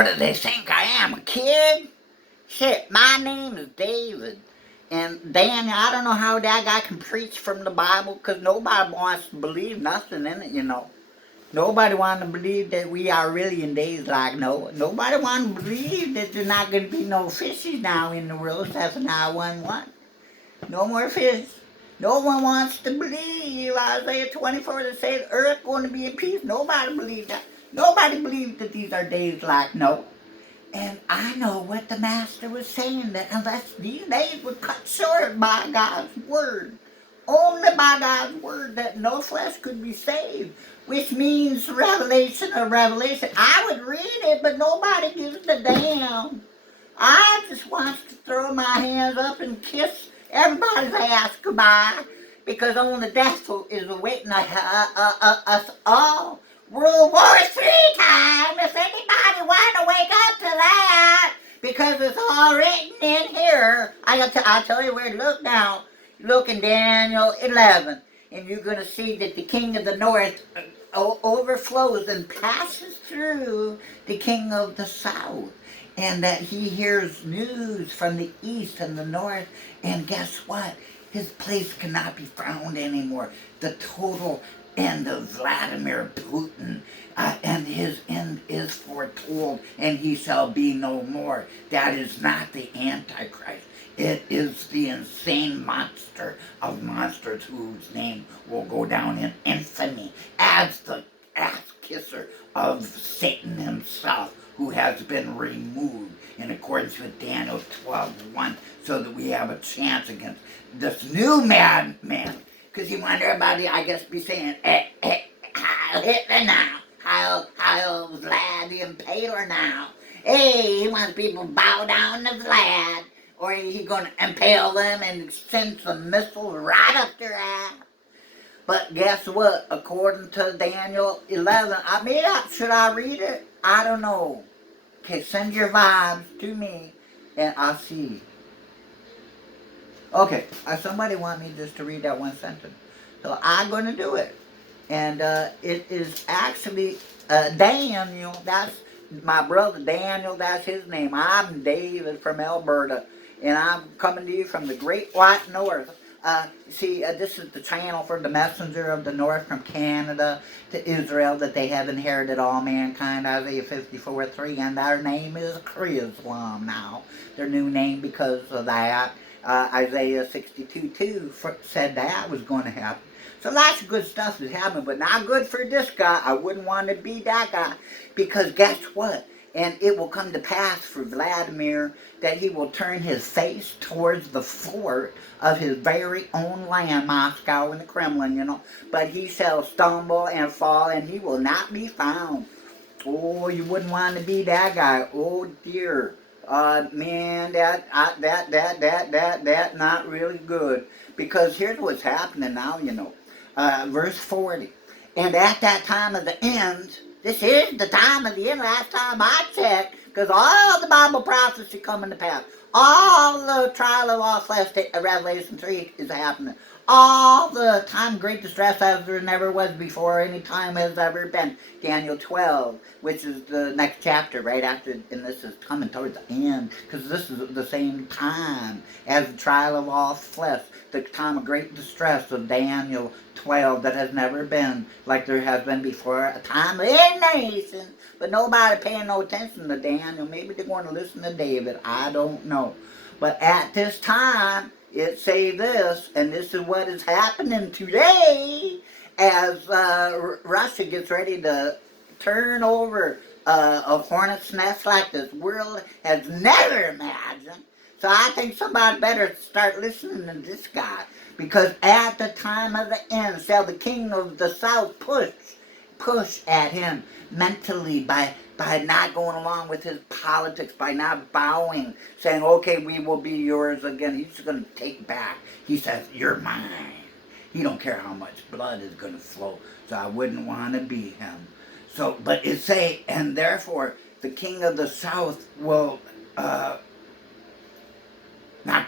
What do they think I am, a kid? Shit, my name is David. And Daniel, I don't know how that guy can preach from the Bible because nobody wants to believe nothing in it, you know. Nobody wants to believe that we are really in days like Noah. Nobody wants to believe that there's not going to be no fishes now in the world except for 911. No more fish. No one wants to believe Isaiah 24 that says earth going to be in peace. Nobody believes that. Nobody believes that these are days like Noah. And I know what the master was saying, that unless these days were cut short by God's word, only by God's word, that no flesh could be saved, which means revelation of revelation. I would read it, but nobody gives a damn. I just want to throw my hands up and kiss everybody's ass goodbye, because only death is awaiting us all. World War III time, if anybody want to wake up to that, because it's all written in here. I'll tell you where to look now. Look in Daniel 11, and you're going to see that the king of the north overflows and passes through the king of the south, and that he hears news from the east and the north, and guess what? His place cannot be found anymore. The total end of Vladimir Putin, and his end is foretold, and he shall be no more. That is not the Antichrist. It is the insane monster of monsters whose name will go down in infamy as the ass kisser of Satan himself, who has been removed in accordance with Daniel 12:1, so that we have a chance against this new madman. Because he wanted everybody, I guess, be saying, Heil Hitler now, Heil Vlad the Impaler now. Hey, he wants people to bow down to Vlad, or he's going to impale them and send some missiles right up their ass. But guess what? According to Daniel 11, should I read it? I don't know. Okay, send your vibes to me, and I'll see. Okay, somebody want me just to read that one sentence. So I'm going to do it. And it is actually Daniel. That's my brother Daniel. That's his name. I'm David from Alberta. And I'm coming to you from the Great White North. This is the channel for the messenger of the North from Canada to Israel, that they have inherited all mankind, Isaiah 54:3, and their name is Islam now. Their new name because of that. Isaiah 62:2 said that was going to happen. So lots of good stuff is happening, but not good for this guy. I wouldn't want to be that guy, because guess what? And it will come to pass for Vladimir that he will turn his face towards the fort of his very own land, Moscow and the Kremlin, you know. But he shall stumble and fall, and he will not be found. Oh, you wouldn't want to be that guy. Oh dear. Man, that not really good. Because here's what's happening now, you know. Verse 40. And at that time of the end, this is the time of the end, last time I checked, because all the Bible prophecy coming to pass. All the trial of all flesh, Revelation 3 is happening. All the time great distress as there never was before, any time has ever been. Daniel 12, which is the next chapter right after, and this is coming towards the end, because this is the same time as the trial of all flesh, the time of great distress of Daniel 12 that has never been like there has been before, a time in the nation, but nobody paying no attention to Daniel. Maybe they're going to listen to David, I don't know. But at this time, it say this, and this is what is happening today as Russia gets ready to turn over a hornet's nest like this world has never imagined. So I think somebody better start listening to this guy, because at the time of the end shall the king of the south push at him mentally by not going along with his politics, by not bowing, saying, okay, we will be yours again. He's going to take back. He says, you're mine. He don't care how much blood is going to flow. So I wouldn't want to be him. So, but it say, and therefore the king of the south will not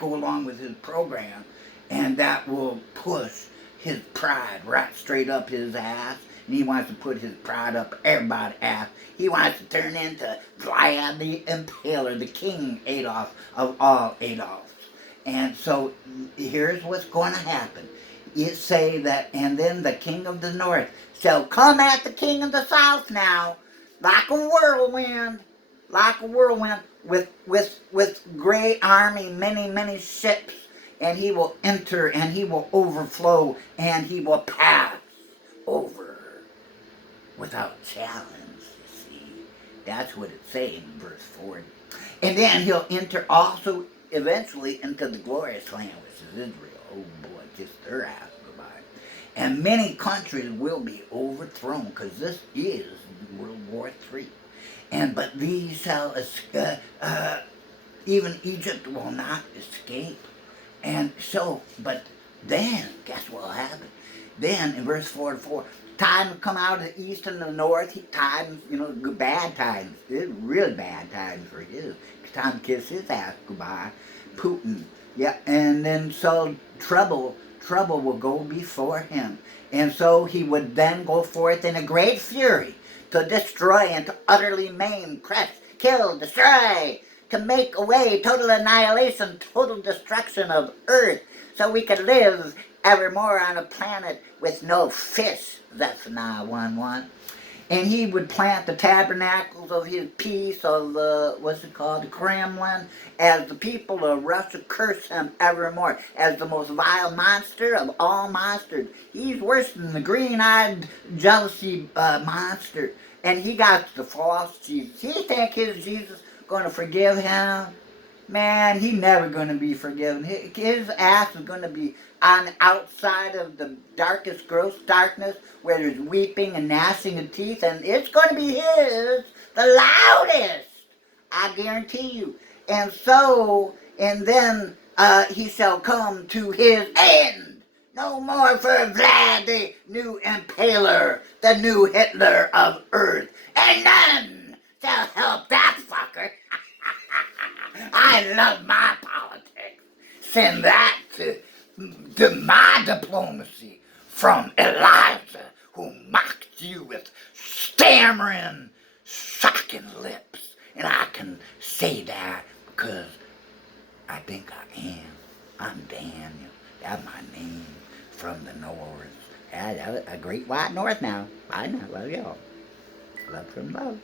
go along with his program, and that will push his pride right straight up his ass, and he wants to put his pride up everybody's ass. He wants to turn into Vlad the Impaler, the King Adolf of all Adolfs. And so here's what's going to happen. It say that, and then the king of the north shall come at the king of the south now, like a whirlwind, with great army, many ships, and he will enter, and he will overflow, and he will pass over without challenge, you see. That's what it's saying in verse 40. And then he'll enter also eventually into the glorious land, which is Israel. Oh boy, just their ass go by. And many countries will be overthrown, because this is World War III. But these shall even Egypt will not escape. And so, but then, guess what will happen? Then, in verse 44, time will come out of the east and the north. Times, bad times. It's really bad times for his. Time to kiss his ass goodbye. Putin. Yeah, and then so trouble will go before him. And so he would then go forth in a great fury to destroy and to utterly maim, crush, kill, destroy, to make away, total annihilation, total destruction of earth, so we could live evermore on a planet with no fish. That's now 1:1. And he would plant the tabernacles of his peace of the Kremlin, as the people of Russia curse him evermore, as the most vile monster of all monsters. He's worse than the green-eyed jealousy monster. And he got the false Jesus. He think his Jesus going to forgive him? Man, he never going to be forgiven. His ass is going to be on the outside of the darkest, gross darkness, where there's weeping and gnashing of teeth, and it's going to be his, the loudest, I guarantee you. And so, and then he shall come to his end. No more for Vlad, the new impaler, the new Hitler of Earth, and none shall help that fucker. I love my politics. Send that to my diplomacy from Elijah, who mocked you with stammering, shocking lips. And I can say that because I think I am. I'm Daniel. That's my name from the north. A great white north now. I know. Love y'all. Love from love.